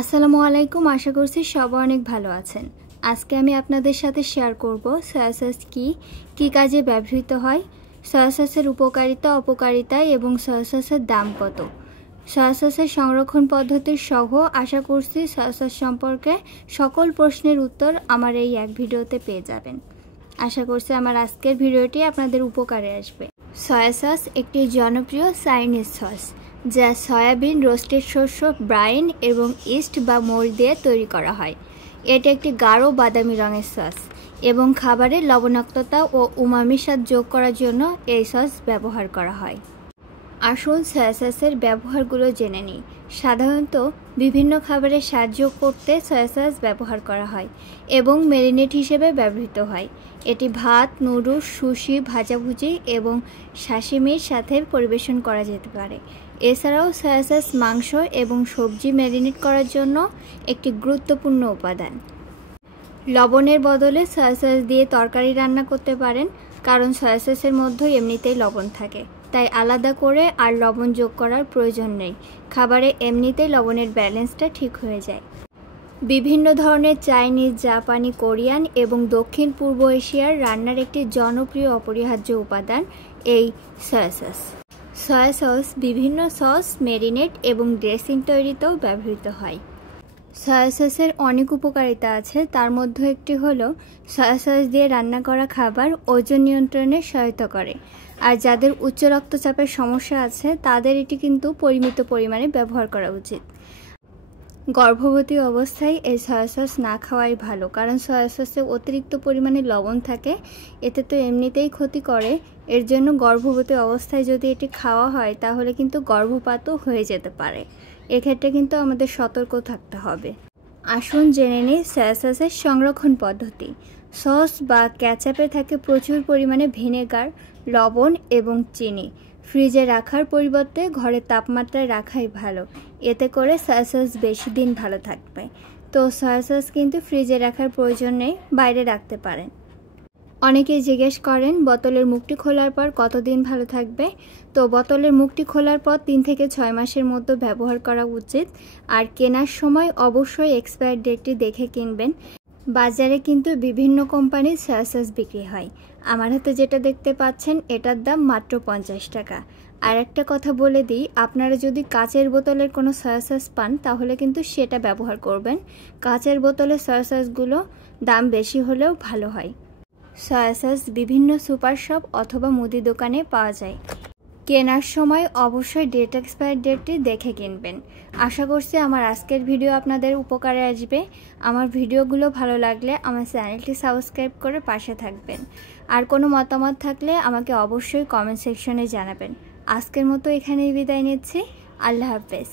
আসসালামু আলাইকুম। আশা করছি সবাই অনেক ভালো আছেন। আজকে আমি আপনাদের সাথে শেয়ার করব সয়া সস কী কাজে ব্যবহৃত হয়, সয়া সসের উপকারিতা অপকারিতা এবং সয়া সসের দাম কত, সয়া সসের সংরক্ষণ পদ্ধতির সহ আশা করছি সয়া সস সম্পর্কে সকল প্রশ্নের উত্তর আমার এই এক ভিডিওতে পেয়ে যাবেন। আশা করছি আমার আজকের ভিডিওটি আপনাদের উপকারে আসবে। সয়া সস একটি জনপ্রিয় চাইনিজ সস যা সয়াবিন, রোস্টেড শস্য, ব্রাইন এবং ইস্ট বা মোল দিয়ে তৈরি করা হয়। এটি একটি গাঢ় বাদামি রঙের সস এবং খাবারে লবণাক্ততা ও উমামি স্বাদ যোগ করার জন্য এই সস ব্যবহার করা হয়। আসুন সয়া সসের ব্যবহারগুলো জেনে নিই। সাধারণত বিভিন্ন খাবারে স্বাদ যোগ করতে সয়া সস ব্যবহার করা হয় এবং ম্যারিনেট হিসেবে ব্যবহৃত হয়। এটি ভাত, নুডলস, সুশি, ভাজাভুজি এবং সাশিমির সাথে পরিবেশন করা যেতে পারে। এছাড়াও সয়া সস মাংস এবং সবজি ম্যারিনেট করার জন্য একটি গুরুত্বপূর্ণ উপাদান। লবণের বদলে সয়া সস দিয়ে তরকারি রান্না করতে পারেন, কারণ সয়া সসের মধ্যে এমনিতেই লবণ থাকে, তাই আলাদা করে আর লবণ যোগ করার প্রয়োজন নেই। খাবারে এমনিতেই লবণের ব্যালেন্সটা ঠিক হয়ে যায়। বিভিন্ন ধরনের চাইনিজ, জাপানি, কোরিয়ান এবং দক্ষিণ পূর্ব এশিয়ার রান্নার একটি জনপ্রিয় অপরিহার্য উপাদান এই সয়া সস। সয়া সস বিভিন্ন সস, ম্যারিনেট এবং ড্রেসিং তৈরিতেও ব্যবহৃত হয়। সয়া সসের অনেক উপকারিতা আছে, তার মধ্যে একটি হলো সয়া সস দিয়ে রান্না করা খাবার ওজন নিয়ন্ত্রণে সহায়তা করে। আর যাদের উচ্চ রক্তচাপের সমস্যা আছে তাদের এটি কিন্তু পরিমিত পরিমাণে ব্যবহার করা উচিত। গর্ভবতী অবস্থায় এই সয়া সস না খাওয়াই ভালো, কারণ সয়া সসে অতিরিক্ত পরিমাণে লবণ থাকে, এতে তো এমনিতেই ক্ষতি করে। এর জন্য গর্ভবতী অবস্থায় যদি এটি খাওয়া হয় তাহলে কিন্তু গর্ভপাতও হয়ে যেতে পারে। এক্ষেত্রে কিন্তু আমাদের সতর্ক থাকতে হবে। আসুন জেনে নিই সয়া সসের সংরক্ষণ পদ্ধতি। সস বা ক্যাচাপে থাকে প্রচুর পরিমাণে ভিনেগার, লবণ এবং চিনি। ফ্রিজে রাখার পরিবর্তে ঘরের তাপমাত্রায় রাখাই ভালো, এতে করে সয়া সস বেশি দিন ভালো থাকবে। তো সয়া সস কিন্তু ফ্রিজে রাখার প্রয়োজন নেই, বাইরে রাখতে পারেন। অনেকেই জিজ্ঞেস করেন বোতলের মুখটি খোলার পর কতদিন ভালো থাকবে। তো বোতলের মুখটি খোলার পর 3 থেকে 6 মাসের মধ্যে ব্যবহার করা উচিত। আর কেনার সময় অবশ্যই এক্সপায়ার ডেটটি দেখে কিনবেন। বাজারে কিন্তু বিভিন্ন কোম্পানির সয়া সস বিক্রি হয়। আমার হাতে যেটা দেখতে পাচ্ছেন এটার দাম মাত্র 50 টাকা। আর একটা কথা বলে দিই, আপনারা যদি কাচের বোতলের কোনো সয়া সস পান তাহলে কিন্তু সেটা ব্যবহার করবেন। কাচের বোতলের সয়া সসগুলো দাম বেশি হলেও ভালো হয়। সয়া সস বিভিন্ন সুপার শপ অথবা মুদি দোকানে পাওয়া যায়। কেনার সময় অবশ্যই ডেট এক্সপায়ার ডেটটি দেখে কিনবেন। আশা করছি আমার আজকের ভিডিও আপনাদের উপকারে আসবে। আমার ভিডিওগুলো ভালো লাগলে আমার চ্যানেলটি সাবস্ক্রাইব করে পাশে থাকবেন। আর কোনো মতামত থাকলে আমাকে অবশ্যই কমেন্ট সেকশনে জানাবেন। আজকের মতো এখানেই বিদায় নিচ্ছি। আল্লাহ হাফেজ।